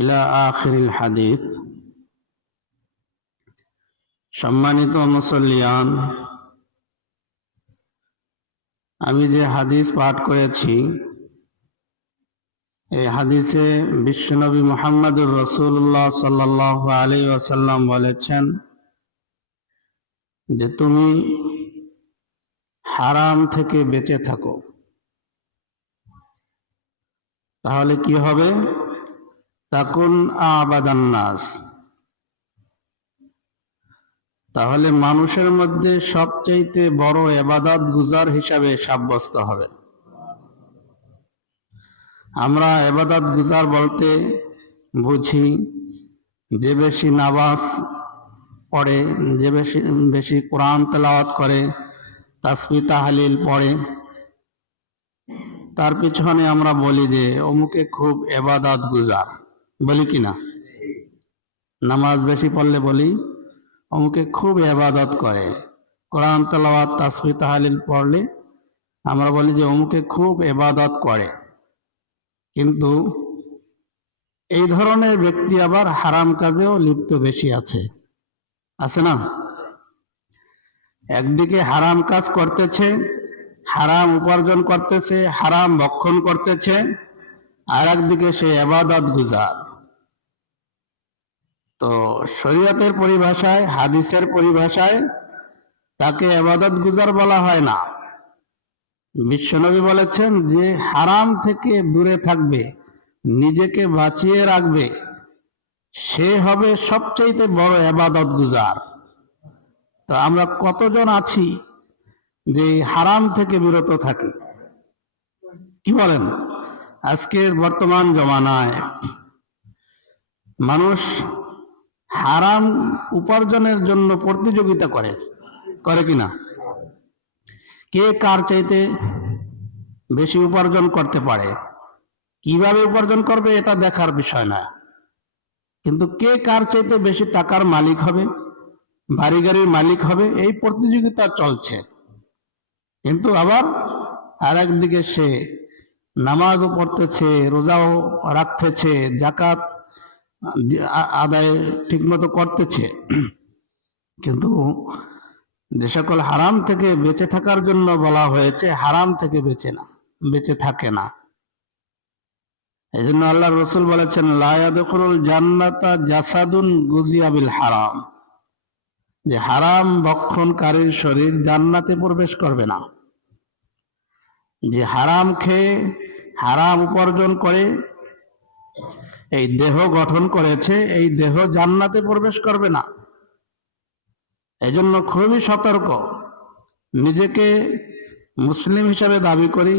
ইলা আখিরিল হাদিস। সম্মানিত মুসল্লিয়ান, আমি যে হাদিস পাঠ করেছি এই হাদিসে বিশ্বনবী মুহাম্মদুর রাসূলুল্লাহ সাল্লাল্লাহু আলাইহি ওয়াসাল্লাম বলেছেন যে তুমি হারাম থেকে বেঁচে থাকো, তাহলে কি হবে? তাকুন আবাদান নাস, তাহলে মানুষের মধ্যে সবচাইতে বড় ইবাদত গুজার হিসাবে সাব্যস্ত হবে। আমরা ইবাদত গুজার বলতে বুঝি যে বেশি নামাজ পড়ে, যে বেশি কোরআন তেলাওয়াত করে, তাসবিহ তাহলিল পড়ে, তার পিছনে আমরা বলি যে অমুকে খুব ইবাদত গুজার, বলি কিনা? নামাজ বেশি পড়লে বলি অমুকে খুব ইবাদত করে, কোরআন তেলাওয়াত তাসবিহ তাহলিল পড়লে আমরা বলি যে অমুকে খুব ইবাদত করে। কিন্তু এই ধরনের ব্যক্তি আবার হারাম কাজেও লিপ্ত বেশি আছে না? একদিকে হারাম কাজ করতেছে, হারাম উপার্জন করতেছে, হারাম ভক্ষণ করতেছে, আর একদিকে সে ইবাদত গুজার। তো শরীয়তের পরিভাষায়, হাদিসের পরিভাষায় তাকে ইবাদত গুজার বলা হয় না। বিশ্বনবী বলেছেন যে হারাম থেকে দূরে থাকবে, নিজেকে বাঁচিয়ে রাখবে, সে হবে সবচেয়ে বড় ইবাদত গুজার। তো আমরা কতজন আছি যে হারাম থেকে বিরত থাকি? কি বলেন? আজকের বর্তমান জমানায় মানুষ হারাম উপার্জনের জন্য প্রতিযোগিতা করে কিনা? কে কার চাইতে বেশি উপার্জন করতে পারে, কিভাবে উপার্জন করবে এটা দেখার বিষয় না, কিন্তু কে কার চাইতে বেশি টাকার মালিক হবে, বাড়ি গাড়ির মালিক হবে, এই প্রতিযোগিতা চলছে। কিন্তু আবার আর একদিকে সে নামাজও পড়তেছে, রোজাও রাখতেছে, যাকাত আদায় ঠিকমতো করতেছে, কিন্তু যে সকল হারাম থেকে বেঁচে থাকার জন্য বলা হয়েছে হারাম থেকে বেঁচে থাকে না। এই জন্য আল্লাহ রসুল বলেছেন লা ইয়াদখুলুল জান্নাতা জাসাদুন গুজিয়া বিল হারাম, যে হারাম ভক্ষণকারীর শরীর জান্নাতে প্রবেশ করবে না। যে হারাম খেয়ে হারাম উপার্জন করে এই দেহ গঠন করেছে, এই দেহ জান্নাতে প্রবেশ করবে না। এজন্য খুবই সতর্ক। নিজেকে মুসলিম হিসাবে দাবি করি,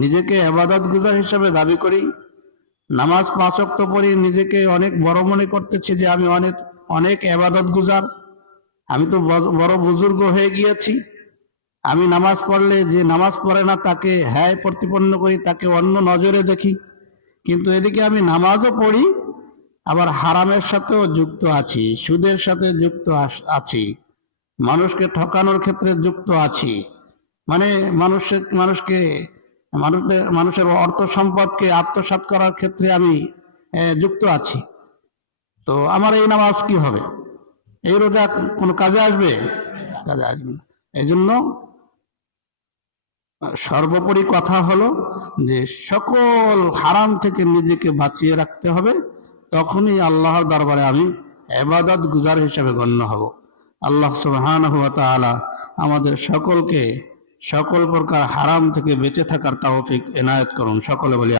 নিজেকে ইবাদত গুজার হিসাবে দাবি করি, নামাজ 5 ওয়াক্ত পড়ি, নিজেকে অনেক বড় মনে করতেছি যে আমি অনেক ইবাদত গুজার, আমি তো বড় বুজুর্গ হয়ে গিয়েছি। আমি নামাজ পড়লে যে নামাজ পড়ে না তাকে হ্যায় প্রতিপন্ন করি, তাকে অন্য নজরে দেখি, কিন্তু এদিকে আমি নামাজও পড়ি, আবার হারামের সাথেও যুক্ত আছি, সুদের সাথে যুক্ত আছি, মানুষকে ঠকানোর ক্ষেত্রে যুক্ত আছি, মানে মানুষের অর্থ সম্পদকে আত্মসাৎ করার ক্ষেত্রে আমি যুক্ত আছি। তো আমার এই নামাজ কি হবে? এই রোজা কোনো কাজে আসবে? কাজে আসবে না। এই জন্য সর্বোপরি কথা হলো যে সকল হারাম থেকে নিজেকে বাঁচিয়ে রাখতে হবে, তখনই আল্লাহর দরবারে আমি ইবাদত গুজার হিসেবে গণ্য হব। আল্লাহ সুবহানাহু ওয়া তাআলা আমাদের সকলকে সকল প্রকার হারাম থেকে বেঁচে থাকার তৌফিক এনায়েত করুন। সকলে বলি